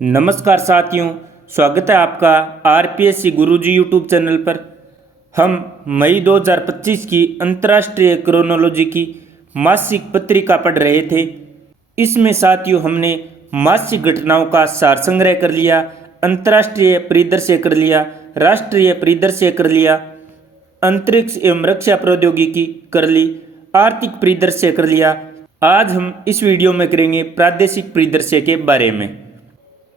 नमस्कार साथियों, स्वागत है आपका आरपीएससी गुरुजी यूट्यूब चैनल पर। हम मई 2025 की अंतर्राष्ट्रीय क्रोनोलॉजी की मासिक पत्रिका पढ़ रहे थे। इसमें साथियों हमने मासिक घटनाओं का सार संग्रह कर लिया, अंतर्राष्ट्रीय परिदृश्य कर लिया, राष्ट्रीय परिदृश्य कर लिया, अंतरिक्ष एवं रक्षा प्रौद्योगिकी कर ली, आर्थिक परिदृश्य कर लिया। आज हम इस वीडियो में करेंगे प्रादेशिक परिदृश्य के बारे में।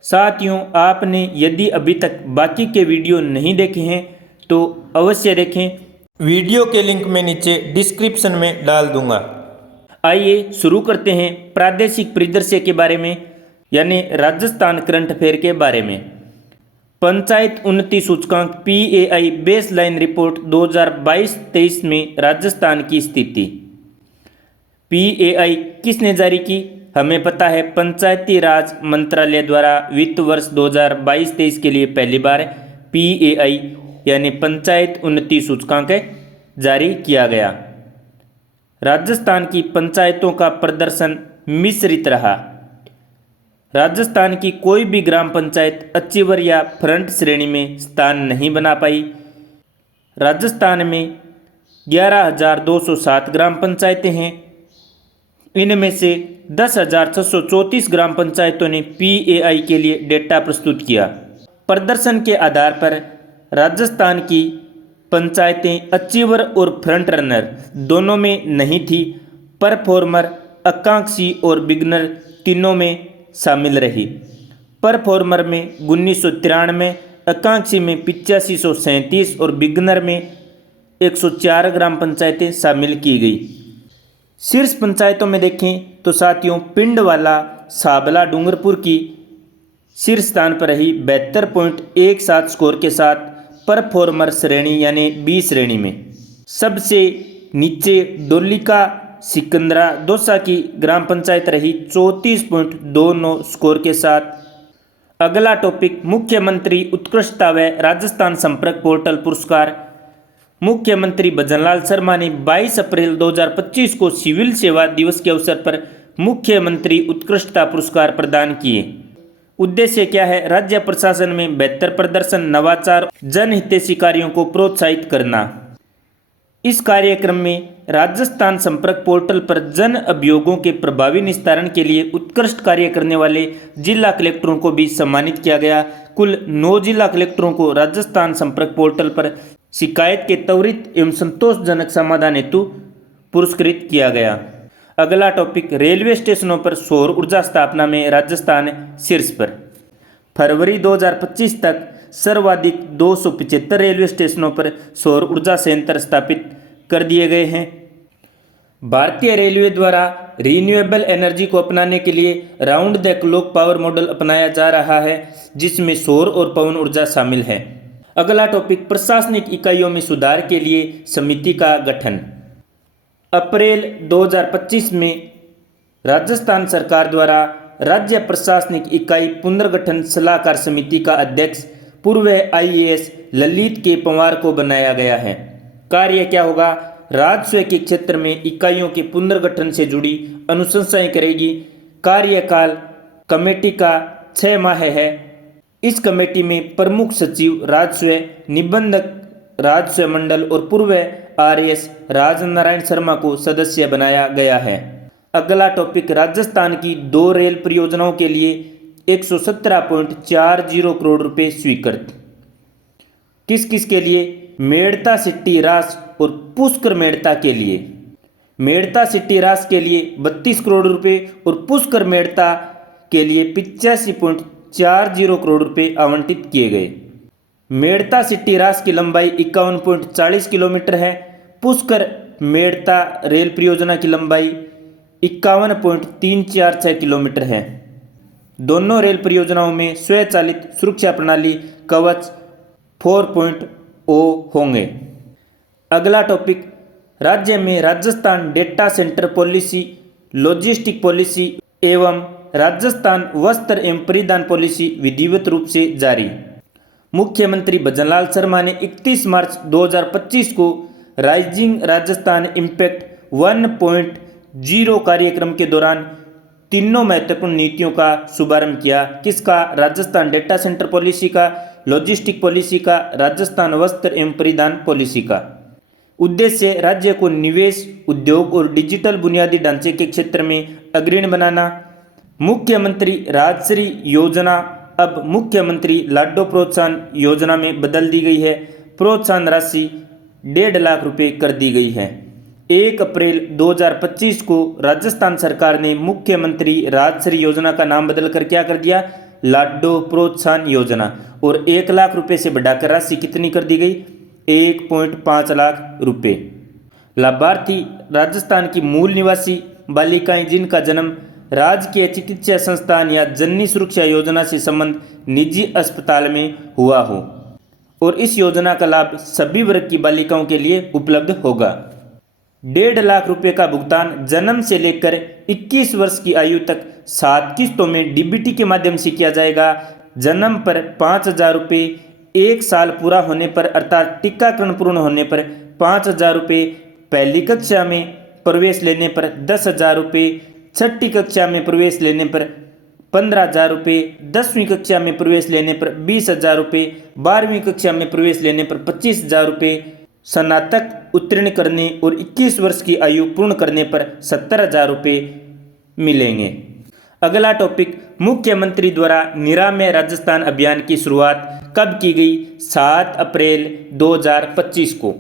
साथियों, आपने यदि अभी तक बाकी के वीडियो नहीं देखे हैं तो अवश्य देखें। वीडियो के लिंक मैं नीचे डिस्क्रिप्शन में डाल दूंगा। आइए शुरू करते हैं प्रादेशिक परिदृश्य के बारे में, यानी राजस्थान करंट अफेयर के बारे में। पंचायत उन्नति सूचकांक PAI बेस लाइन रिपोर्ट 2022-23 में राजस्थान की स्थिति। PAI किसने जारी की? हमें पता है, पंचायती राज मंत्रालय द्वारा वित्त वर्ष 2022-23 के लिए पहली बार PAI यानी पंचायत उन्नति सूचकांक जारी किया गया। राजस्थान की पंचायतों का प्रदर्शन मिश्रित रहा। राजस्थान की कोई भी ग्राम पंचायत अचीवर या फ्रंट श्रेणी में स्थान नहीं बना पाई। राजस्थान में 11,207 ग्राम पंचायतें हैं। इनमें से 10,634 ग्राम पंचायतों ने PAI के लिए डेटा प्रस्तुत किया। प्रदर्शन के आधार पर राजस्थान की पंचायतें अचीवर और फ्रंट रनर दोनों में नहीं थी। परफॉर्मर, आकांक्षी और बिगनर तीनों में शामिल रही। परफॉर्मर में 1993, आकांक्षी में 8537 और बिगनर में 104 ग्राम पंचायतें शामिल की गई। शीर्ष पंचायतों में देखें तो साथियों, पिंडवाला साबला डूंगरपुर की शीर्ष स्थान पर रही 72.17 स्कोर के साथ परफॉर्मर श्रेणी यानी B श्रेणी में। सबसे नीचे डोलिका सिकंदरा दौसा की ग्राम पंचायत रही 34.29 स्कोर के साथ। अगला टॉपिक, मुख्यमंत्री उत्कृष्टता व राजस्थान संपर्क पोर्टल पुरस्कार। मुख्यमंत्री भजनलाल शर्मा ने 22 अप्रैल 2025 को सिविल सेवा दिवस के अवसर पर मुख्यमंत्री उत्कृष्टता पुरस्कार प्रदान किए। उद्देश्य क्या है? राज्य प्रशासन में बेहतर प्रदर्शन, नवाचार, जनहितैषी कार्यों को प्रोत्साहित करना। इस कार्यक्रम में राजस्थान संपर्क पोर्टल पर जन अभियोगों के प्रभावी निस्तारण के लिए उत्कृष्ट कार्य करने वाले जिला कलेक्टरों को भी सम्मानित किया गया। कुल 9 जिला कलेक्टरों को राजस्थान संपर्क पोर्टल पर शिकायत के त्वरित एवं संतोषजनक समाधान हेतु पुरस्कृत किया गया। अगला टॉपिक, रेलवे स्टेशनों पर सौर ऊर्जा स्थापना में राजस्थान शीर्ष पर। फरवरी 2025 तक सर्वाधिक 275 रेलवे स्टेशनों पर सौर ऊर्जा संयंत्र स्थापित कर दिए गए हैं। भारतीय रेलवे द्वारा रीन्यूएबल एनर्जी को अपनाने के लिए round the clock power model अपनाया जा रहा है, जिसमें सौर और पवन ऊर्जा शामिल है। अगला टॉपिक, प्रशासनिक इकाइयों में सुधार के लिए समिति का गठन। अप्रैल 2025 में राजस्थान सरकार द्वारा राज्य प्रशासनिक इकाई पुनर्गठन सलाहकार समिति का अध्यक्ष पूर्व IAS ललित के पंवार को बनाया गया है। कार्य क्या होगा? राजस्व के क्षेत्र में इकाइयों के पुनर्गठन से जुड़ी अनुशंसाएं करेगी। कार्यकाल कमेटी का 6 माह है। इस कमेटी में प्रमुख सचिव राजस्व, निबंधक राजस्व मंडल और पूर्व RS राजनारायण शर्मा को सदस्य बनाया गया है। अगला टॉपिक, राजस्थान की 2 रेल परियोजनाओं के लिए 117.40 करोड़ रुपए स्वीकृत। किस किस के लिए? मेड़ता सिट्टी रास और पुष्कर मेड़ता के लिए। मेड़ता सिट्टी रास के लिए 32 करोड़ रुपए और पुष्कर मेड़ता के लिए 85.40 करोड़ रुपए आवंटित किए गए। मेड़ता सिट्टी रास की लंबाई 51.40 किलोमीटर है। पुष्कर मेड़ता रेल परियोजना की लंबाई 51.346 किलोमीटर है। दोनों रेल परियोजनाओं में स्वचालित सुरक्षा प्रणाली कवच 4.0 होंगे। अगला टॉपिक, राज्य में Rajasthan data centre policy, logistic policy एवं राजस्थान वस्त्र एवं परिधान पॉलिसी विधिवत रूप से जारी। मुख्यमंत्री भजनलाल शर्मा ने 31 मार्च 2025 को राइजिंग राजस्थान इम्पैक्ट 1.0 कार्यक्रम के दौरान तीनों महत्वपूर्ण नीतियों का शुभारंभ किया। किसका? राजस्थान डेटा सेंटर पॉलिसी का, लॉजिस्टिक पॉलिसी का, राजस्थान वस्त्र एवं परिधान पॉलिसी का। उद्देश्य राज्य को निवेश, उद्योग और डिजिटल बुनियादी ढांचे के क्षेत्र में अग्रणी बनाना। मुख्यमंत्री राजश्री योजना अब मुख्यमंत्री लाडो प्रोत्साहन योजना में बदल दी गई है। प्रोत्साहन राशि 1.5 लाख रुपए कर दी गई है। 1 अप्रैल 2025 को राजस्थान सरकार ने मुख्यमंत्री राजश्री योजना का नाम बदलकर क्या कर दिया? लाडो प्रोत्साहन योजना। और 1 लाख रुपए से बढ़ाकर राशि कितनी कर दी गई? 1.5 लाख रुपए। लाभार्थी राजस्थान की मूल निवासी बालिकाएं जिनका जन्म राजकीय चिकित्सा संस्थान या जननी सुरक्षा योजना से संबंध निजी अस्पताल में हुआ हो, और इस योजना का लाभ सभी वर्ग की बालिकाओं के लिए उपलब्ध होगा। 1.5 लाख रुपए का भुगतान जन्म से लेकर 21 वर्ष की आयु तक 7 किस्तों में डीबीटी के माध्यम से किया जाएगा। जन्म पर 5,000 रुपये, 1 साल पूरा होने पर अर्थात टीकाकरण पूर्ण होने पर 5,000 रुपये, पहली कक्षा में प्रवेश लेने पर 10,000 रुपये, छठी कक्षा में प्रवेश लेने पर 15,000 रुपये, 10वीं कक्षा में प्रवेश लेने पर 20,000 रुपये, 12वीं कक्षा में प्रवेश लेने पर 25,000 रुपये, स्नातक उत्तीर्ण करने और 21 वर्ष की आयु पूर्ण करने पर 70,000 रुपये मिलेंगे। अगला टॉपिक, मुख्यमंत्री द्वारा निरामय राजस्थान अभियान की शुरुआत कब की गई? 7 अप्रैल 2025 को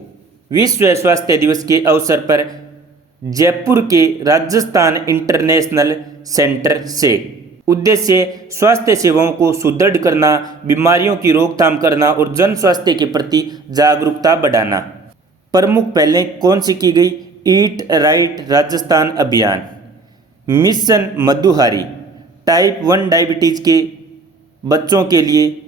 विश्व स्वास्थ्य दिवस के अवसर पर जयपुर के राजस्थान इंटरनेशनल सेंटर से। उद्देश्य स्वास्थ्य सेवाओं को सुदृढ़ करना, बीमारियों की रोकथाम करना और जन स्वास्थ्य के प्रति जागरूकता बढ़ाना। प्रमुख पहलें कौन सी की गई? ईट राइट राजस्थान अभियान, मिशन मधुहारी, टाइप 1 डायबिटीज के बच्चों के लिए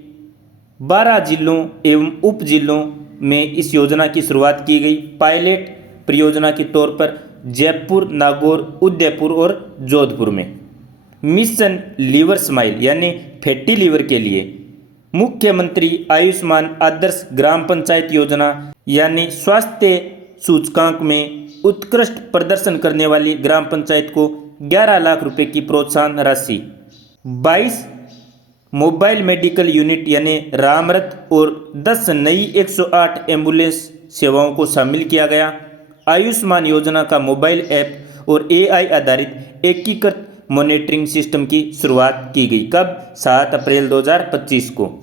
12 जिलों एवं उप जिलों में इस योजना की शुरुआत की गई। पायलट परियोजना के तौर पर जयपुर, नागौर, उदयपुर और जोधपुर में। मिशन लीवर स्माइल यानी फैटी लीवर के लिए मुख्यमंत्री आयुष्मान आदर्श ग्राम पंचायत योजना यानी स्वास्थ्य सूचकांक में उत्कृष्ट प्रदर्शन करने वाली ग्राम पंचायत को 11 लाख रुपए की प्रोत्साहन राशि। 22 मोबाइल मेडिकल यूनिट यानी रामरथ और 10 नई 108 एम्बुलेंस सेवाओं को शामिल किया गया। आयुष्मान योजना का मोबाइल ऐप और AI आधारित एकीकृत मॉनिटरिंग सिस्टम की शुरुआत की गई। कब? 7 अप्रैल 2025 को।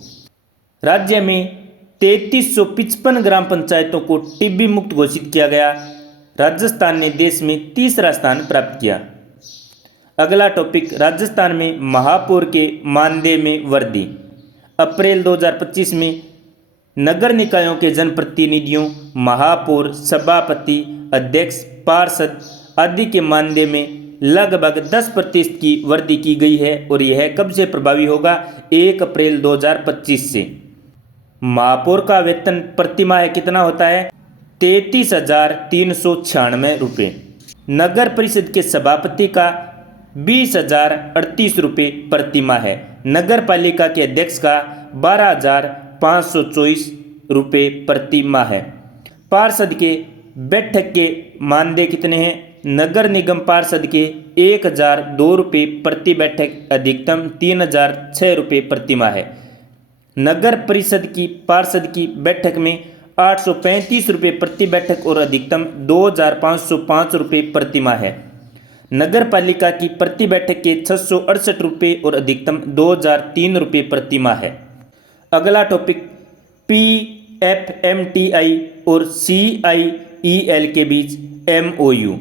राज्य में 3355 ग्राम पंचायतों को टीबी मुक्त घोषित किया गया। राजस्थान ने देश में तीसरा स्थान प्राप्त किया। अगला टॉपिक, राजस्थान में महापौर के मानदेय में वृद्धि। अप्रैल 2025 में नगर निकायों के जनप्रतिनिधियों, महापौर, सभापति, अध्यक्ष, पार्षद आदि के मानदेय में लगभग 10% की वृद्धि की गई है और यह कब से प्रभावी होगा? 1 अप्रैल 2025 से। महापौर का वेतन प्रतिमाह कितना होता है? 33,396 रुपये। नगर परिषद के सभापति का 20,038 रुपये प्रतिमाह है। नगर पालिका के अध्यक्ष का 12,524 रुपये प्रतिमाह है। पार्षद के बैठक के मानदेय कितने हैं? नगर निगम पार्षद के 1,002 रुपये प्रति बैठक, अधिकतम 3,006 रुपये प्रतिमाह है। नगर परिषद की पार्षद की बैठक में 835 रुपये प्रति बैठक और अधिकतम 2,505 रुपये प्रतिमाह है। नगर पालिका की प्रति बैठक के 668 रुपये और अधिकतम 2,003 रुपये प्रतिमाह है। अगला टॉपिक, PFMTI और CIEL के बीच MOU।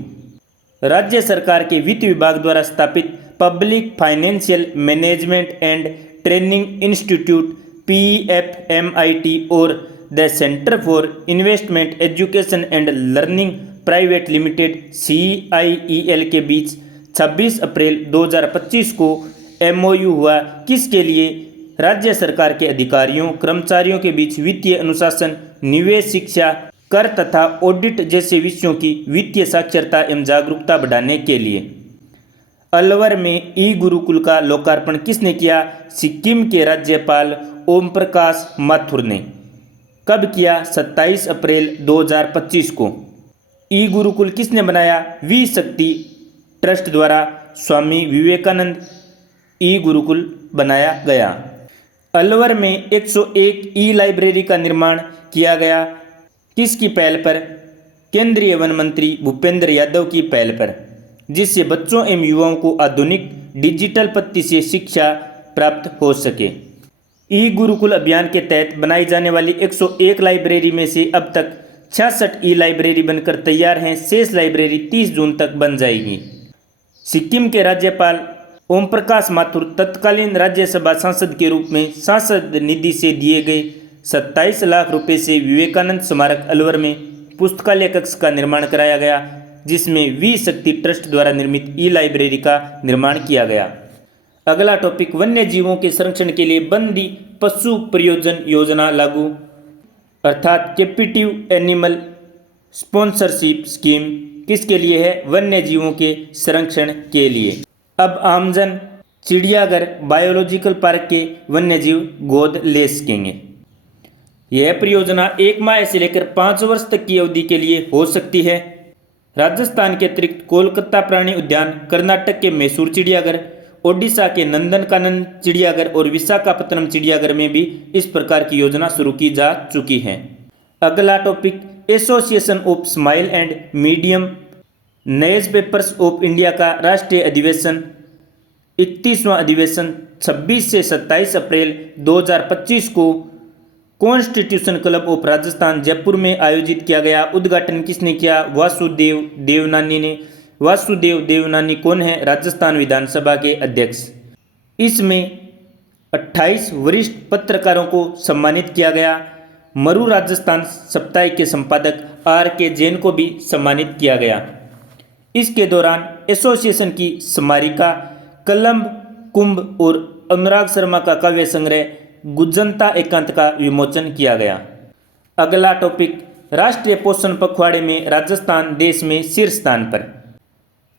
राज्य सरकार के वित्त विभाग द्वारा स्थापित public financial management and training institute PFMIT और the centre for investment education and learning private limited CIEL के बीच 26 अप्रैल 2025 को MOU हुआ। किसके लिए? राज्य सरकार के अधिकारियों कर्मचारियों के बीच वित्तीय अनुशासन, निवेश, शिक्षा, कर तथा ऑडिट जैसे विषयों की वित्तीय साक्षरता एवं जागरूकता बढ़ाने के लिए। अलवर में ई-गुरुकुल का लोकार्पण किसने किया? सिक्किम के राज्यपाल ओम प्रकाश माथुर ने। कब किया? 27 अप्रैल 2025 को। ई-गुरुकुल किसने बनाया? वी शक्ति ट्रस्ट द्वारा स्वामी विवेकानंद ई गुरुकुल बनाया गया। अलवर में 101 ई लाइब्रेरी का निर्माण किया गया। किसकी पहल पर? केंद्रीय वन मंत्री भूपेंद्र यादव की पहल पर, जिससे बच्चों एवं युवाओं को आधुनिक डिजिटल पद्धति से शिक्षा प्राप्त हो सके। ई गुरुकुल अभियान के तहत बनाई जाने वाली 101 लाइब्रेरी में से अब तक 66 ई लाइब्रेरी बनकर तैयार हैं। शेष लाइब्रेरी 30 जून तक बन जाएगी। सिक्किम के राज्यपाल ओम प्रकाश माथुर तत्कालीन राज्यसभा सांसद के रूप में सांसद निधि से दिए गए 27 लाख रुपए से विवेकानंद स्मारक अलवर में पुस्तकालय कक्ष का निर्माण कराया गया, जिसमें वी शक्ति ट्रस्ट द्वारा निर्मित ई लाइब्रेरी का निर्माण किया गया। अगला टॉपिक, वन्य जीवों के संरक्षण के लिए बंदी पशु प्रयोजन योजना लागू, अर्थात कैप्टिव एनिमल स्पॉन्सरशिप स्कीम किसके लिए है? वन्य जीवों के संरक्षण के लिए। अब आमजन चिड़ियाघर बायोलॉजिकल पार्क के वन्य जीव गोद ले सकेंगे। यह परियोजना 1 माह से लेकर 5 वर्ष तक की अवधि के लिए हो सकती है। राजस्थान के अतिरिक्त कोलकाता प्राणी उद्यान, कर्नाटक के मैसूर चिड़ियाघर, ओडिशा के नंदनकानन चिड़ियाघर और विशाखापत्तनम चिड़ियाघर में भी इस प्रकार की योजना शुरू की जा चुकी है। अगला topic, association of small and medium newspapers of India का राष्ट्रीय अधिवेशन 31वां अधिवेशन 26 से 27 अप्रैल 2025 को constitution club of Rajasthan Jaipur में आयोजित किया गया। उद्घाटन किसने किया? वासुदेव देवनानी ने। वासुदेव देवनानी कौन है? राजस्थान विधानसभा के अध्यक्ष। इसमें 28 वरिष्ठ पत्रकारों को सम्मानित किया गया। मरु राजस्थान साप्ताहिक के संपादक RK जैन को भी सम्मानित किया गया। इसके दौरान एसोसिएशन की स्मारिका, कलम्ब कुंभ और अनुराग शर्मा का काव्य संग्रह गुजंता एकांत का विमोचन किया गया। अगला टॉपिक, राष्ट्रीय पोषण पखवाड़े में राजस्थान देश में शीर्ष स्थान पर।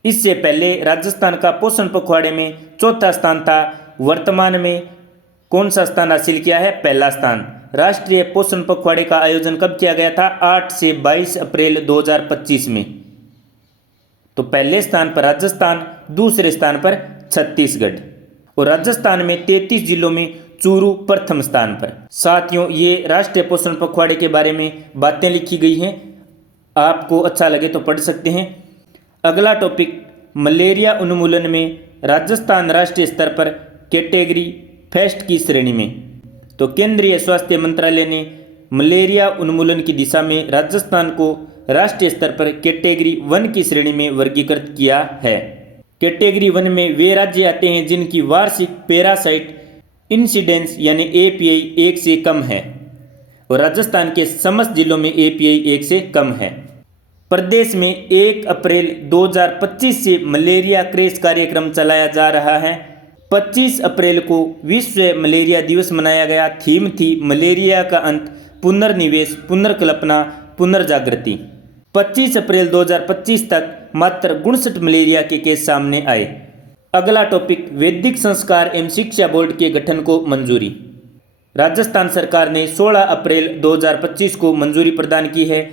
इससे पहले राजस्थान का पोषण पखवाड़े में 4था स्थान था। वर्तमान में कौन सा स्थान हासिल किया है? पहला स्थान। राष्ट्रीय पोषण पखवाड़े का आयोजन कब किया गया था? 8 से 22 अप्रैल 2025 में। तो पहले स्थान पर राजस्थान, दूसरे स्थान पर छत्तीसगढ़ और राजस्थान में 33 जिलों में चूरू प्रथम स्थान पर। साथियों, ये राष्ट्रीय पोषण पखवाड़े के बारे में बातें लिखी गई हैं, आपको अच्छा लगे तो पढ़ सकते हैं। अगला टॉपिक, मलेरिया उन्मूलन में राजस्थान राष्ट्रीय स्तर पर कैटेगरी फर्स्ट की श्रेणी में। तो केंद्रीय स्वास्थ्य मंत्रालय ने मलेरिया उन्मूलन की दिशा में राजस्थान को राष्ट्रीय स्तर पर कैटेगरी 1 की श्रेणी में वर्गीकृत किया है। कैटेगरी 1 में वे राज्य आते हैं जिनकी वार्षिक पैरासाइट इंसिडेंस यानी API 1 से कम है और राजस्थान के समस्त जिलों में API 1 से कम है। प्रदेश में 1 अप्रैल 2025 से मलेरिया क्रेश कार्यक्रम चलाया जा रहा है। 25 अप्रैल को विश्व मलेरिया दिवस मनाया गया। थीम थी मलेरिया का अंत, पुनर्निवेश, पुनर्कल्पना, पुनर्जागृति। 25 अप्रैल 2025 तक मात्र 59 मलेरिया के केस सामने आए। अगला टॉपिक, वैदिक संस्कार एवं शिक्षा बोर्ड के गठन को मंजूरी। राजस्थान सरकार ने 16 अप्रैल 2025 को मंजूरी प्रदान की है।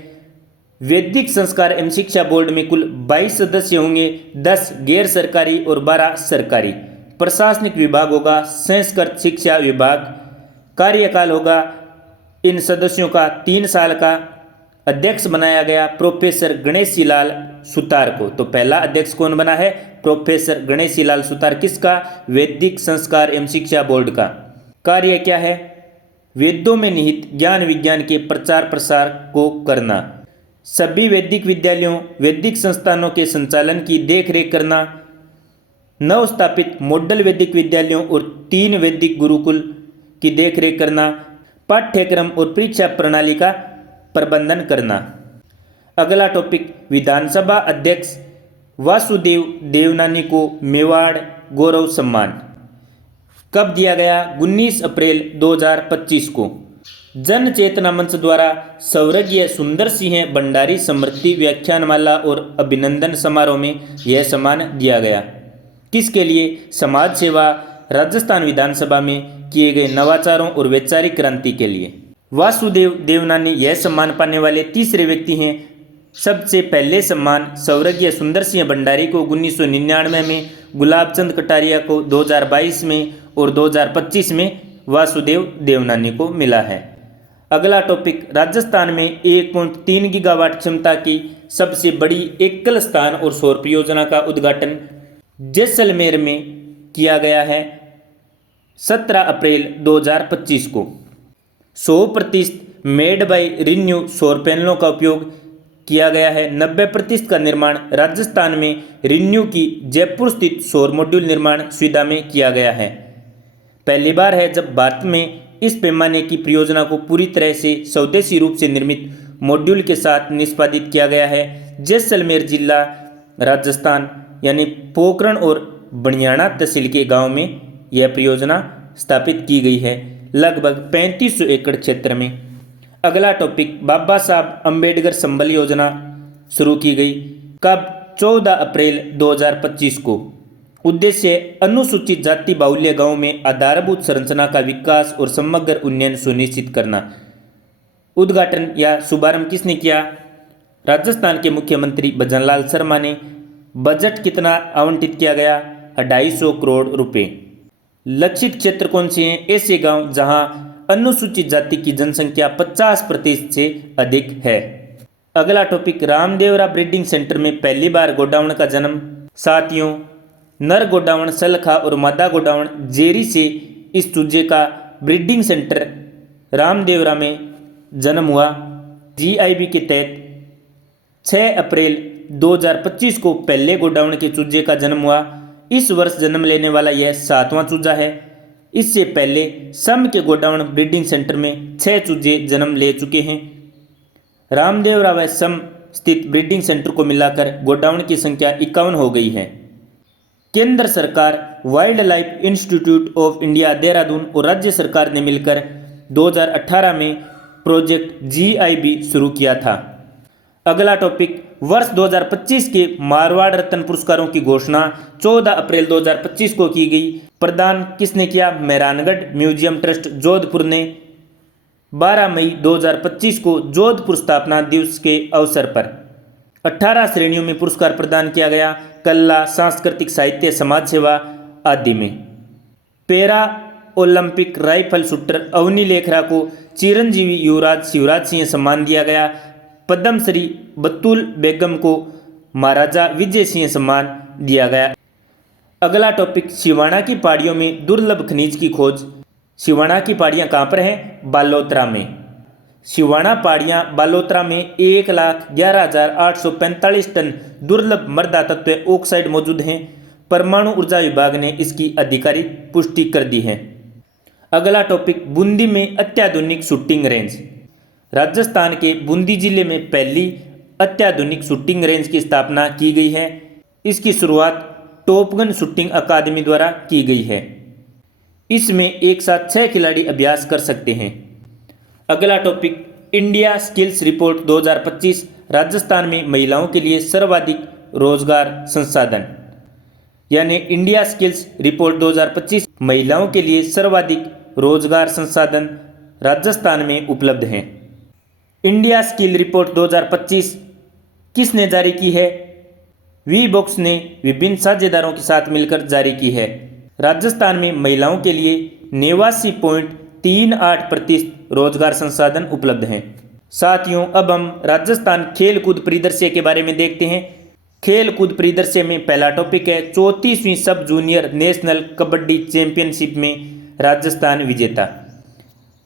वैदिक संस्कार एवं शिक्षा बोर्ड में कुल 22 सदस्य होंगे, 10 गैर सरकारी और 12 सरकारी। प्रशासनिक विभाग होगा संस्कृत शिक्षा विभाग। कार्यकाल होगा इन सदस्यों का 3 साल का। अध्यक्ष बनाया गया प्रोफेसर गणेशीलाल सुतार को। तो पहला अध्यक्ष कौन बना है? प्रोफेसर गणेशीलाल सुतार। किसका? वैदिक संस्कार एवं शिक्षा बोर्ड का। कार्य क्या है? वेदों में निहित ज्ञान विज्ञान के प्रचार प्रसार को करना, सभी वैदिक विद्यालयों वैदिक संस्थानों के संचालन की देखरेख करना, नव स्थापित मॉडल वैदिक विद्यालयों और 3 वैदिक गुरुकुल की देखरेख करना, पाठ्यक्रम और परीक्षा प्रणाली का प्रबंधन करना। अगला टॉपिक, विधानसभा अध्यक्ष वासुदेव देवनानी को मेवाड़ गौरव सम्मान कब दिया गया? 19 अप्रैल 2025 को। जन चेतना मंच द्वारा स्वर्गीय सुंदर सिंह भंडारी स्मृति व्याख्यानमाला और अभिनंदन समारोह में यह सम्मान दिया गया। किसके लिए? समाज सेवा, राजस्थान विधानसभा में किए गए नवाचारों और वैचारिक क्रांति के लिए। वासुदेव देवनानी यह सम्मान पाने वाले तीसरे व्यक्ति हैं। सबसे पहले सम्मान स्वर्गीय सुंदर सिंह भंडारी को 1999 में, गुलाबचंद कटारिया को 2022 में और 2025 में वासुदेव देवनानी को मिला है। अगला टॉपिक, राजस्थान में 1.3 गीगावाट क्षमता की सबसे बड़ी एकल स्थान और सौर परियोजना का उद्घाटन जैसलमेर में किया गया है 17 अप्रैल 2025 को। 100% मेड बाय रिन्यू सौर पैनलों का उपयोग किया गया है। 90% का निर्माण राजस्थान में रिन्यू की जयपुर स्थित सौर मॉड्यूल निर्माण सुविधा में किया गया है। पहली बार है जब भारत में इस पैमाने की परियोजना को पूरी तरह से स्वदेशी रूप से निर्मित मॉड्यूल के साथ निष्पादित किया गया है। जैसलमेर जिला राजस्थान यानी पोखरण और बनियाना तहसील के गांव में यह परियोजना स्थापित की गई है, लगभग 3500 एकड़ क्षेत्र में। अगला टॉपिक, बाबा साहब अम्बेडकर संबल योजना शुरू की गई कब? 14 अप्रैल 2025 को। उद्देश्य अनुसूचित जाति बाहुल्य गांव में आधारभूत संरचना का विकास और समग्र उन्नयन सुनिश्चित करना। उद्घाटन या शुभारंभ किसने किया? राजस्थान के मुख्यमंत्री भजनलाल शर्मा ने। बजट कितना आवंटित किया गया? 250 करोड़ रुपए। लक्षित क्षेत्र कौन से हैं? ऐसे गांव जहां अनुसूचित जाति की जनसंख्या 50% से अधिक है। अगला टॉपिक, रामदेवरा ब्रीडिंग सेंटर में पहली बार गोडाउन का जन्म। साथियों, नर गोडाउन सलखा और मादा गोडाउन जेरी से इस चूजे का ब्रीडिंग सेंटर रामदेवरा में जन्म हुआ। जीआईबी के तहत 6 अप्रैल 2025 को पहले गोडाउन के चूजे का जन्म हुआ। इस वर्ष जन्म लेने वाला यह 7वां चूजा है। इससे पहले सम के गोडाउन ब्रीडिंग सेंटर में 6 चूजे जन्म ले चुके हैं। रामदेवरा व सम स्थित ब्रीडिंग सेंटर को मिलाकर गोडाउन की संख्या 51 हो गई है। केंद्र सरकार, wild life institute of India Dehradun और राज्य सरकार ने मिलकर 2018 में प्रोजेक्ट जीआईबी शुरू किया था। अगला टॉपिक, वर्ष 2025 के मारवाड़ रत्न पुरस्कारों की घोषणा 14 अप्रैल 2025 को की गई। प्रदान किसने किया? मेहरानगढ़ म्यूजियम ट्रस्ट जोधपुर ने। 12 मई 2025 को जोधपुर स्थापना दिवस के अवसर पर 18 श्रेणियों में पुरस्कार प्रदान किया गया। कला, सांस्कृतिक, साहित्य, समाज सेवा आदि में। Para Olympic rifle shooter Avani Lekhara को चिरंजीवी युवराज शिवराज सिंह सम्मान दिया गया। पद्मश्री बतूल बेगम को महाराजा विजय सिंह सम्मान दिया गया। अगला टॉपिक, सिवाना की पहाड़ियों में दुर्लभ खनिज की खोज। सिवाना की पहाड़ियाँ कहाँ पर हैं? बालोतरा में। सिवाना पहाड़ियाँ बालोतरा में 1,11,845 टन दुर्लभ मृदा तत्व ऑक्साइड मौजूद हैं। परमाणु ऊर्जा विभाग ने इसकी आधिकारिक पुष्टि कर दी है। अगला टॉपिक, बूंदी में अत्याधुनिक शूटिंग रेंज। राजस्थान के बूंदी जिले में पहली अत्याधुनिक शूटिंग रेंज की स्थापना की गई है। इसकी शुरुआत टॉपगन शूटिंग अकादमी द्वारा की गई है। इसमें एक साथ 6 खिलाड़ी अभ्यास कर सकते हैं। अगला topic, India skills report 2025। Rajasthan में महिलाओं के लिए सर्वाधिक रोजगार संसाधन, यानी इंडिया स्किल्स रिपोर्ट 2025 महिलाओं के लिए सर्वाधिक रोजगार संसाधन राजस्थान में उपलब्ध हैं। इंडिया स्किल रिपोर्ट 2025 किसने जारी की है? वी बॉक्स ने विभिन्न साझेदारों के साथ मिलकर जारी की है। राजस्थान में महिलाओं के लिए 89.38% रोजगार संसाधन उपलब्ध हैं। साथियों, अब हम राजस्थान खेल कूद परिदृश्य के बारे में देखते हैं। खेल कूद परिदृश्य में पहला टॉपिक है 34वीं सब जूनियर नेशनल कबड्डी चैंपियनशिप में राजस्थान विजेता।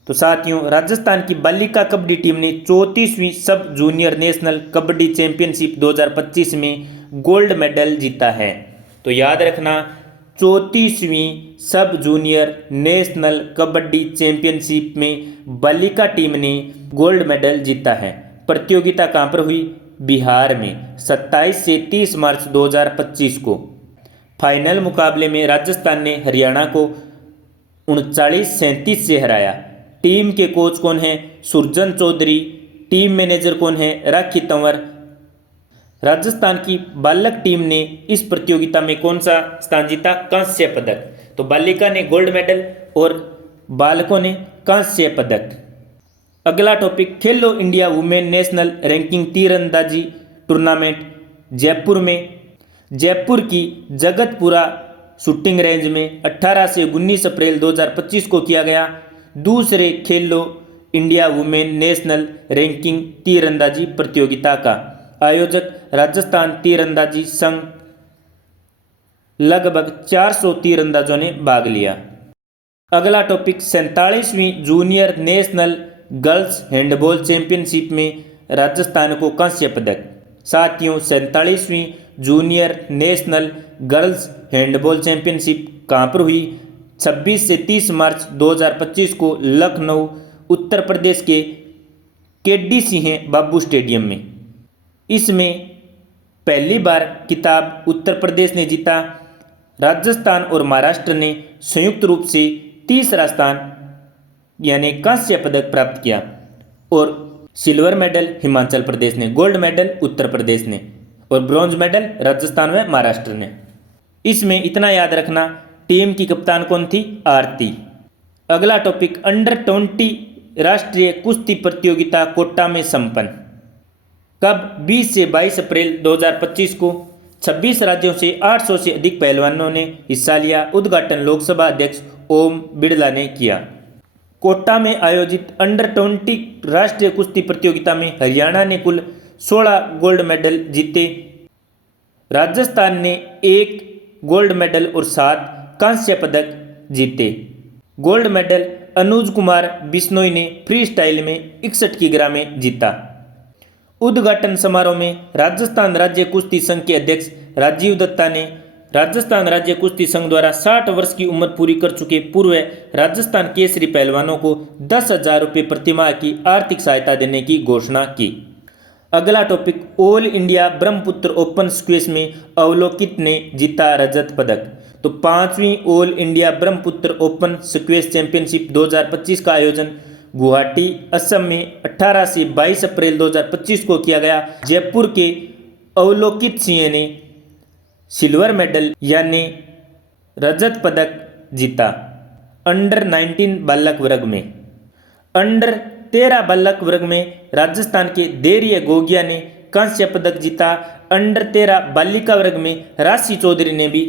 तो साथियों, राजस्थान की बालिका कबड्डी टीम ने 34वीं सब जूनियर नेशनल कबड्डी चैंपियनशिप 2025 में गोल्ड मेडल जीता है। तो याद रखना, 34वीं सब जूनियर नेशनल कबड्डी चैंपियनशिप में बालिका टीम ने गोल्ड मेडल जीता है। प्रतियोगिता कहाँ पर हुई? बिहार में 27 से 30 मार्च 2025 को। फाइनल मुकाबले में राजस्थान ने हरियाणा को 39-37 से हराया। टीम के कोच कौन हैं? सुरजन चौधरी। टीम मैनेजर कौन है? राखी तंवर। राजस्थान की बालक टीम ने इस प्रतियोगिता में कौन सा स्थान जीता? कांस्य पदक। तो बालिका ने गोल्ड मेडल और बालकों ने कांस्य पदक। अगला टॉपिक, खेलो इंडिया वुमेन नेशनल रैंकिंग तीरंदाजी टूर्नामेंट जयपुर में जयपुर की जगतपुरा शूटिंग रेंज में 18 से 19 अप्रैल 2025 को किया गया। दूसरे खेलो इंडिया वुमेन नेशनल रैंकिंग तीरंदाजी प्रतियोगिता का आयोजक राजस्थान तीरंदाजी संघ, लगभग 400 तीरंदाजों ने भाग लिया। अगला टॉपिक 47वीं junior national girls handball championship में राजस्थान को कांस्य पदक। साथियों, 47वीं junior national girls handball championship कहाँ पर हुई? 26 से 30 मार्च 2025 को लखनऊ उत्तर प्रदेश के केडी सिंह बाबू स्टेडियम में। इसमें पहली बार किताब उत्तर प्रदेश ने जीता। राजस्थान और महाराष्ट्र ने संयुक्त रूप से तीसरा स्थान यानी कांस्य पदक प्राप्त किया और सिल्वर मेडल हिमाचल प्रदेश ने, गोल्ड मेडल उत्तर प्रदेश ने और ब्रॉन्ज मेडल राजस्थान व महाराष्ट्र ने। इसमें इतना याद रखना, टीम की कप्तान कौन थी? आरती। अगला टॉपिक अंडर 20 राष्ट्रीय कुश्ती प्रतियोगिता कोटा में संपन्न। कब? 20 से 22 अप्रैल 2025 को 26 राज्यों से 800 से अधिक पहलवानों ने हिस्सा लिया। उद्घाटन लोकसभा अध्यक्ष ओम बिड़ला ने किया। कोटा में आयोजित अंडर 20 राष्ट्रीय कुश्ती प्रतियोगिता में हरियाणा ने कुल 16 गोल्ड मेडल जीते। राजस्थान ने 1 गोल्ड मेडल और 7 कांस्य पदक जीते। गोल्ड मेडल अनुज कुमार बिश्नोई ने फ्री स्टाइल में 61 किग्रा में जीता। उद्घाटन समारोह में राजस्थान राज्य कुश्ती संघ के अध्यक्ष राजीव दत्ता ने राजस्थान राज्य कुश्ती संघ द्वारा 60 वर्ष की उम्र पूरी कर चुके पूर्व राजस्थान केसरी पहलवानों को 10,000 रुपये प्रतिमाह की आर्थिक सहायता देने की घोषणा की। अगला topic all India Brahmaputra open squash में अवलोकित ने जीता रजत पदक। तो 5वीं all India Brahmaputra open squash championship 2025 का आयोजन गुवाहाटी असम में 18 से 22 अप्रैल 2025 को किया गया। जयपुर के अवलोकित सिंह ने सिल्वर मेडल यानी रजत पदक जीता। अंडर 19 बालक वर्ग में अंडर 13 बालक वर्ग में राजस्थान के देरिया गोगिया ने कांस्य पदक जीता। अंडर 13 बालिका वर्ग में राशि चौधरी ने भी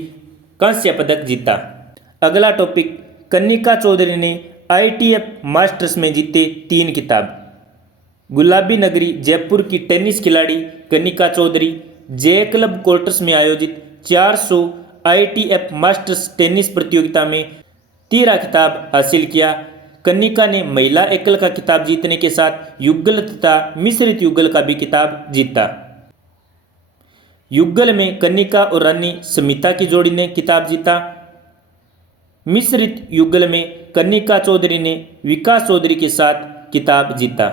कांस्य पदक जीता। अगला टॉपिक कनिका चौधरी ने ITF मास्टर्स में जीते 3 खिताब। गुलाबी नगरी जयपुर की टेनिस खिलाड़ी कनिका चौधरी जे क्लब क्वार्टर्स में आयोजित 400 ITF मास्टर्स टेनिस प्रतियोगिता में 13 खिताब हासिल किया। कनिका ने महिला एकल का खिताब जीतने के साथ युगल तथा मिश्रित युगल का भी खिताब जीता। युगल में कनिका और रानी समिता की जोड़ी ने खिताब जीता। मिश्रित युगल में कनिका चौधरी ने विकास चौधरी के साथ खिताब जीता।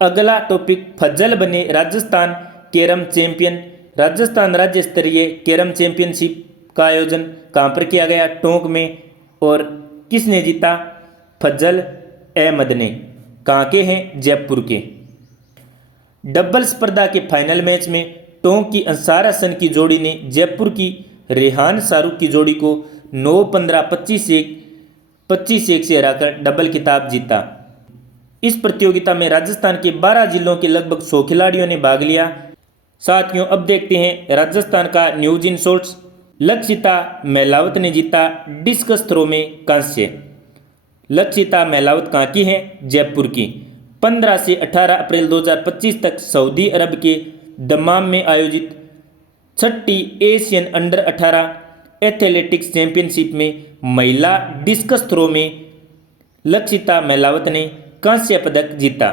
अगला टॉपिक फज्जल बने राजस्थान कैरम चैंपियन। राजस्थान राज्य स्तरीय कैरम चैंपियनशिप का आयोजन कहाँ पर किया गया? टोंक में। और किसने जीता? फज्जल अहमद ने। कहाँ के हैं? जयपुर के। डबल स्पर्धा के फाइनल मैच में टोंक की अंसार हसन की जोड़ी ने जयपुर की रेहान शाहरुख की जोड़ी को 9-15, 25-1 से हराकर डबल खिताब जीता। इस प्रतियोगिता में राजस्थान के 12 जिलों के लगभग 100 खिलाड़ियों ने भाग लिया। साथियों, अब देखते हैं राजस्थान का news in shorts. Lakshita Mahlawat ने जीता डिस्कस थ्रो में कांस्य। लक्षिता महलावत कहाँ की हैं? जयपुर की। 15 से 18 अप्रैल 2025 तक सऊदी अरब के दमाम में आयोजित 6ठी एशियन अंडर 18 एथलेटिक्स चैंपियनशिप में महिला डिस्कस थ्रो में लक्षिता महलावत ने कांस्य पदक जीता।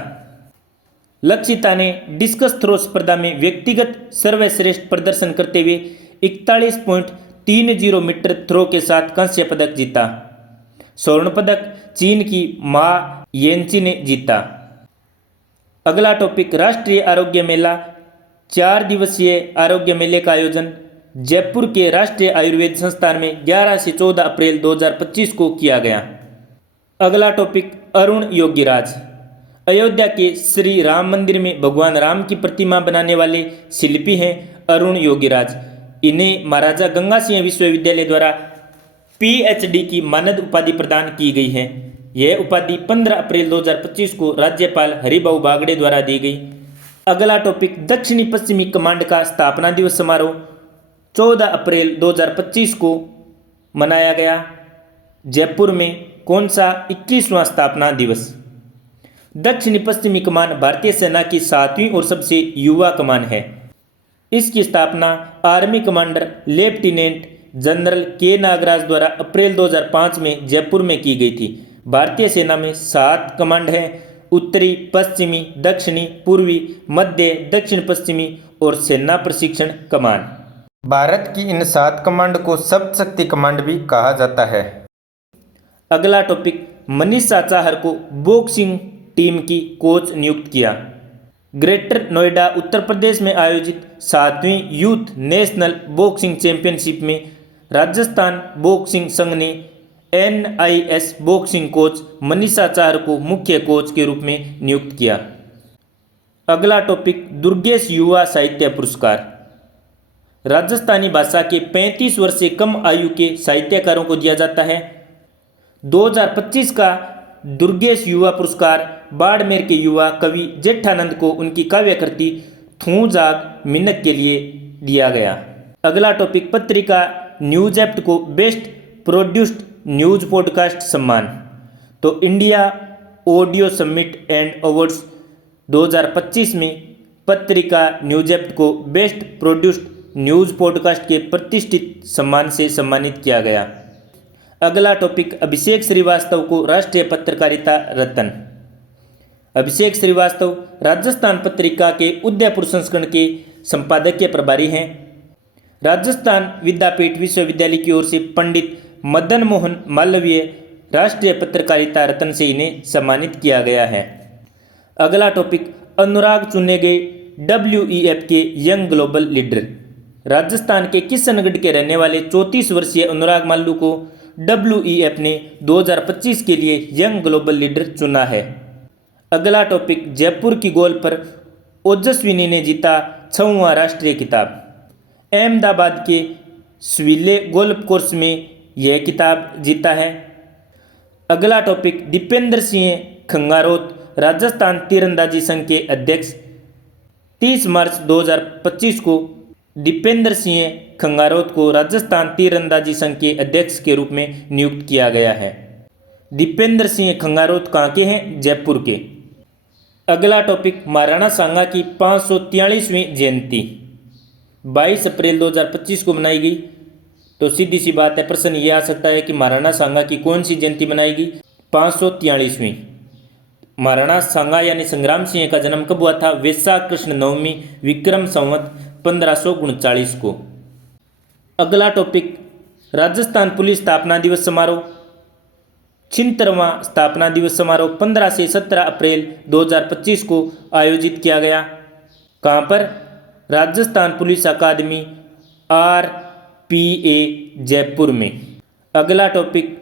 लक्षिता ने डिस्कस थ्रो स्पर्धा में व्यक्तिगत सर्वश्रेष्ठ प्रदर्शन करते हुए 41.30 मीटर थ्रो के साथ कांस्य पदक जीता। स्वर्ण पदक चीन की मा येनची ने जीता। अगला टॉपिक राष्ट्रीय आरोग्य मेला। 4 दिवसीय आरोग्य मेले का आयोजन जयपुर के राष्ट्रीय आयुर्वेद संस्थान में 11 से 14 अप्रैल 2025 को किया गया। अगला टॉपिक अरुण योगीराज। अयोध्या के श्री राम मंदिर में भगवान राम की प्रतिमा बनाने वाले शिल्पी हैं अरुण योगीराज। इन्हें महाराजा गंगा सिंह विश्वविद्यालय द्वारा PhD की मानद उपाधि प्रदान की गई है। यह उपाधि 15 अप्रैल 2025 को राज्यपाल हरिभाऊ बागड़े द्वारा दी गई। अगला टॉपिक दक्षिणी पश्चिमी कमांड का स्थापना दिवस समारोह 14 अप्रैल 2025 को मनाया गया। जयपुर में कौन सा 21वां स्थापना दिवस। दक्षिणी पश्चिमी कमान भारतीय सेना की 7वीं और सबसे युवा कमान है। इसकी स्थापना आर्मी कमांडर लेफ्टिनेंट जनरल के नागराज द्वारा अप्रैल 2005 में जयपुर में की गई थी। भारतीय सेना में 7 कमांड हैं: उत्तरी, पश्चिमी, दक्षिणी, पूर्वी, मध्य, दक्षिण पश्चिमी और सेना प्रशिक्षण कमान। भारत की इन 7 कमांड को सप्त शक्ति कमांड भी कहा जाता है। अगला टॉपिक मनीषा चाहर को बॉक्सिंग टीम की कोच नियुक्त किया। ग्रेटर नोएडा उत्तर प्रदेश में आयोजित 7वीं यूथ नेशनल बॉक्सिंग चैंपियनशिप में राजस्थान बॉक्सिंग संघ ने NIS boxing coach Manisha Chahar को मुख्य कोच के रूप में नियुक्त किया। अगला टॉपिक दुर्गेश युवा साहित्य पुरस्कार। राजस्थानी भाषा के 35 वर्ष से कम आयु के साहित्यकारों को दिया जाता है। 2025 का दुर्गेश युवा पुरस्कार बाड़मेर के युवा कवि जेठानंद को उनकी काव्य कृति थू जाग मिनक के लिए दिया गया। अगला टॉपिक पत्रिका न्यूज एप्ट को बेस्ट प्रोड्यूस्ड न्यूज पॉडकास्ट सम्मान। तो India audio summit and awards 2025 में पत्रिका न्यूज एप्ट को बेस्ट प्रोड्यूस्ड न्यूज पॉडकास्ट के प्रतिष्ठित सम्मान से सम्मानित किया गया। अगला टॉपिक अभिषेक श्रीवास्तव को राष्ट्रीय पत्रकारिता रत्न। अभिषेक श्रीवास्तव राजस्थान पत्रिका के उदयपुर संस्करण के संपादकीय प्रभारी हैं। राजस्थान विद्यापीठ विश्वविद्यालय की ओर से पंडित मदन मोहन मालवीय राष्ट्रीय पत्रकारिता रत्न से इन्हें सम्मानित किया गया है। अगला टॉपिक अनुराग चुने गए WEF के यंग ग्लोबल लीडर। राजस्थान के किशनगढ़ के रहने वाले 34 वर्षीय अनुराग माल्लू को WEF ने 2025 के लिए यंग ग्लोबल लीडर चुना है। अगला टॉपिक जयपुर की गोल्फ पर ओजस्विनी ने जीता 6वां राष्ट्रीय खिताब। अहमदाबाद के स्विले गोल्फ कोर्स में यह खिताब जीता है। अगला टॉपिक दीपेंद्र सिंह खंगारोत राजस्थान तीरंदाजी संघ के अध्यक्ष। 30 मार्च 2025 को दीपेंद्र सिंह खंगारोत को राजस्थान तीरंदाजी संघ के अध्यक्ष के रूप में नियुक्त किया गया है। दीपेंद्र सिंह खंगारोत कहाँ के हैं? जयपुर के। अगला टॉपिक महाराणा सांगा की 543वीं जयंती 22 अप्रैल 2025 को मनाई गई। तो सीधी सी बात है, प्रश्न ये आ सकता है कि महाराणा सांगा की कौन सी जयंती मनाएगी? 543वीं। महाराणा सांगा यानी संग्राम सिंह का जन्म कब हुआ था? वैशाख कृष्ण नवमी विक्रम संवत 1539 को। अगला टॉपिक राजस्थान पुलिस स्थापना दिवस समारोह। 76वां स्थापना दिवस समारोह 15 से 17 अप्रैल 2025 को आयोजित किया गया। कहाँ पर? राजस्थान पुलिस अकादमी RPA जयपुर में। अगला टॉपिक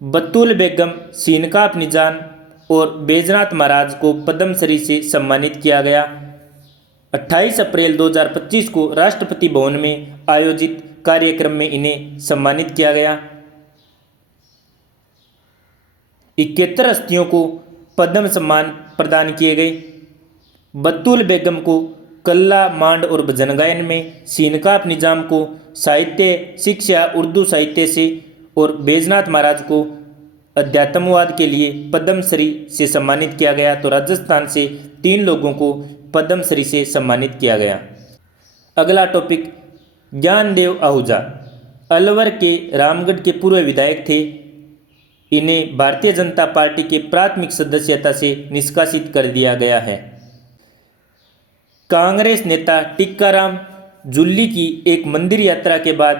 बतुल बेगम, सीनकाप निजान और बैजनाथ महाराज को पद्मश्री से सम्मानित किया गया। 28 अप्रैल 2025 को राष्ट्रपति भवन में आयोजित कार्यक्रम में इन्हें सम्मानित किया गया। 71 हस्तियों को पद्म सम्मान प्रदान किए गए। बतुल बेगम को कल्ला, मांड और भजन गायन में, सीनकाप निजाम को साहित्य शिक्षा उर्दू साहित्य से और बैजनाथ महाराज को अध्यात्मवाद के लिए पद्मश्री से सम्मानित किया गया। तो राजस्थान से 3 लोगों को पद्मश्री से सम्मानित किया गया। अगला टॉपिक ज्ञानदेव आहूजा अलवर के रामगढ़ के पूर्व विधायक थे। इन्हें भारतीय जनता पार्टी के प्राथमिक सदस्यता से निष्कासित कर दिया गया है। कांग्रेस नेता टिक्काराम जुल्ली की एक मंदिर यात्रा के बाद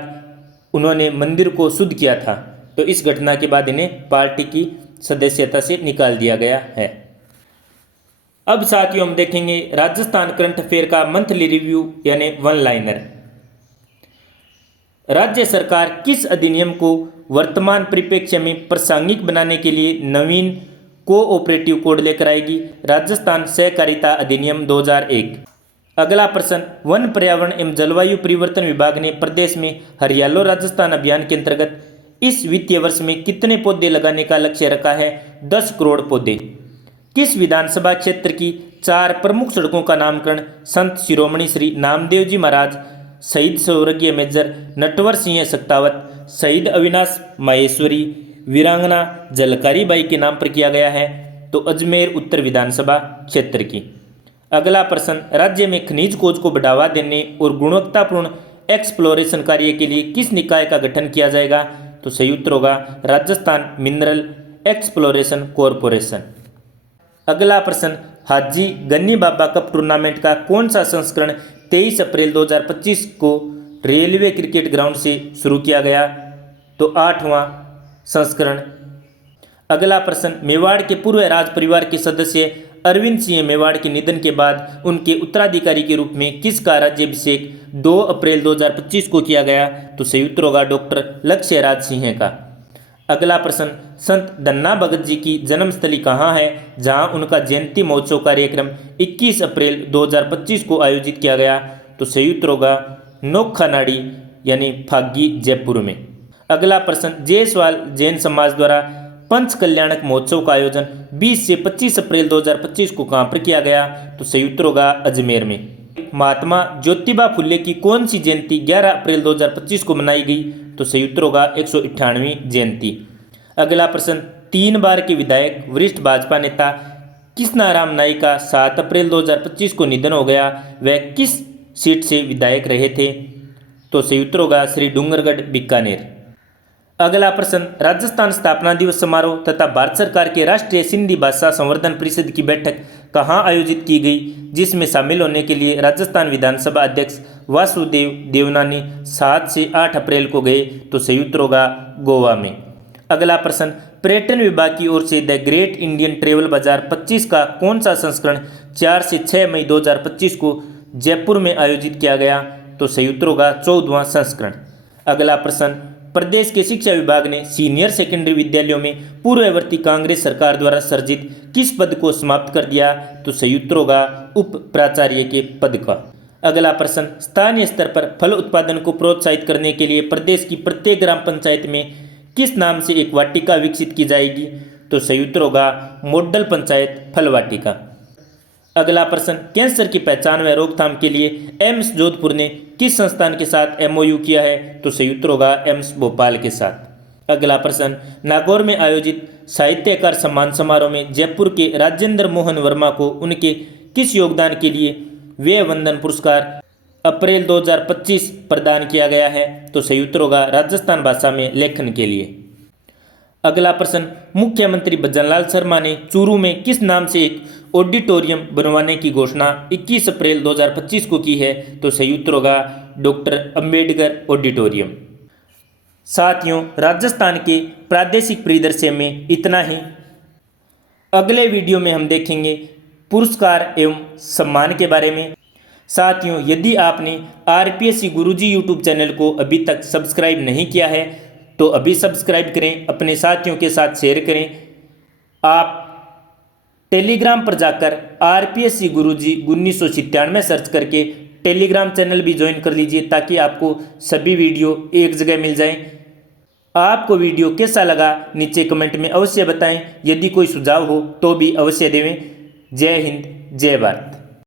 उन्होंने मंदिर को शुद्ध किया था। तो इस घटना के बाद इन्हें पार्टी की सदस्यता से निकाल दिया गया है। अब साथियों हम देखेंगे राजस्थान करंट अफेयर का मंथली रिव्यू यानी वन लाइनर। राज्य सरकार किस अधिनियम को वर्तमान परिप्रेक्ष्य में प्रासंगिक बनाने के लिए नवीन कोऑपरेटिव कोड लेकर आएगी? राजस्थान सहकारिता अधिनियम 2001। अगला प्रश्न, वन पर्यावरण एवं जलवायु परिवर्तन विभाग ने प्रदेश में हरियालो राजस्थान अभियान के अंतर्गत इस वित्तीय वर्ष में कितने पौधे लगाने का लक्ष्य रखा है? 10 करोड़ पौधे। किस विधानसभा क्षेत्र की 4 प्रमुख सड़कों का नामकरण संत शिरोमणि श्री नामदेव जी महाराज, शहीद स्वर्गीय मेजर नटवर सिंह सक्तावत, शहीद अविनाश माहेश्वरी, वीरांगना झलकारी बाई के नाम पर किया गया है? तो अजमेर उत्तर विधानसभा क्षेत्र की। अगला प्रश्न, राज्य में खनिज खोज को बढ़ावा देने और गुणवत्तापूर्ण एक्सप्लोरेशन कार्य के लिए किस निकाय का गठन किया जाएगा? तो सही उत्तर होगा राजस्थान मिनरल एक्सप्लोरेशन कॉरपोरेशन। अगला प्रश्न, हाजी गन्नी बाबा कप टूर्नामेंट का कौन सा संस्करण 23 अप्रैल 2025 को रेलवे क्रिकेट ग्राउंड से शुरू किया गया? तो 8वां संस्करण। अगला प्रश्न, मेवाड़ के पूर्व राज परिवार के सदस्य अरविंद सिंह मेवाड़ के निधन के बाद उनके उत्तराधिकारी के रूप में किसका राज्याभिषेक 2 अप्रैल 2025 को किया गया? तो सही उत्तर होगा डॉक्टर लक्ष्य राज सिंह का। अगला प्रश्न, संत धन्ना भगत जी की जन्मस्थली कहाँ है जहाँ उनका जयंती महोत्सव कार्यक्रम 21 अप्रैल 2025 को आयोजित किया गया? तो सही उत्तर होगा नोखानाड़ी यानी फाग्गी जयपुर में। अगला प्रश्न, जयसवाल जैन समाज द्वारा पंच कल्याणक महोत्सव का आयोजन 20 से 25 अप्रैल 2025 को कहाँ पर किया गया? तो सही उत्तर होगा अजमेर में। महात्मा ज्योतिबा फुले की कौन सी जयंती 11 अप्रैल 2025 को मनाई गई? तो सही उत्तर होगा 198वीं जयंती। अगला प्रश्न, 3 बार के विधायक वरिष्ठ भाजपा नेता कृष्णाराम नाईक का 7 अप्रैल 2025 को निधन हो गया, वह किस सीट से विधायक रहे थे? तो सही उत्तर होगा श्री डूंगरगढ़ बीकानेर। अगला प्रश्न, राजस्थान स्थापना दिवस समारोह तथा भारत सरकार के राष्ट्रीय सिंधी भाषा संवर्धन परिषद की बैठक कहाँ आयोजित की गई, जिसमें शामिल होने के लिए राजस्थान विधानसभा अध्यक्ष वासुदेव देवनानी 7 से 8 अप्रैल को गए? तो सही उत्तर होगा गोवा में। अगला प्रश्न, पर्यटन विभाग की ओर से द ग्रेट इंडियन ट्रेवल बाजार 25 का कौन सा संस्करण 4 से 6 मई 2025 को जयपुर में आयोजित किया गया? तो सही उत्तर होगा 14वां संस्करण। अगला प्रश्न, प्रदेश के शिक्षा विभाग ने सीनियर सेकेंडरी विद्यालयों में पूर्ववर्ती कांग्रेस सरकार द्वारा सर्जित किस पद को समाप्त कर दिया? तो सही उत्तर होगा उप प्राचार्य के पद का। अगला प्रश्न, स्थानीय स्तर पर फल उत्पादन को प्रोत्साहित करने के लिए प्रदेश की प्रत्येक ग्राम पंचायत में किस नाम से एक वाटिका विकसित की जाएगी? तो सही उत्तर होगा मॉडल पंचायत फल वाटिका। अगला प्रश्न, कैंसर की पहचान व रोकथाम के लिए एम्स जोधपुर ने किस संस्थान के साथ MOU किया है? तो सही उत्तर होगा एम्स भोपाल के साथ। अगला प्रश्न, नागौर में आयोजित साहित्यकार सम्मान समारोह में जयपुर के राजेंद्र मोहन वर्मा को उनके किस योगदान के लिए व्यय वंदन पुरस्कार अप्रैल 2025 प्रदान किया गया है? तो सही उत्तर होगा राजस्थान भाषा में लेखन के लिए। अगला प्रश्न, मुख्यमंत्री भजनलाल शर्मा ने चूरू में किस नाम से एक ऑडिटोरियम बनवाने की घोषणा 21 अप्रैल 2025 को की है? तो सही उत्तर होगा डॉक्टर अंबेडकर ऑडिटोरियम। साथियों, राजस्थान के प्रादेशिक परिदृश्य में इतना ही। अगले वीडियो में हम देखेंगे पुरस्कार एवं सम्मान के बारे में। साथियों, यदि आपने RPSC गुरुजी यूट्यूब चैनल को अभी तक सब्सक्राइब नहीं किया है तो अभी सब्सक्राइब करें, अपने साथियों के साथ शेयर करें। आप टेलीग्राम पर जाकर RPSC गुरुजी 1997 सर्च करके टेलीग्राम चैनल भी ज्वाइन कर लीजिए ताकि आपको सभी वीडियो एक जगह मिल जाएं। आपको वीडियो कैसा लगा नीचे कमेंट में अवश्य बताएं। यदि कोई सुझाव हो तो भी अवश्य देवें। जय हिंद, जय भारत।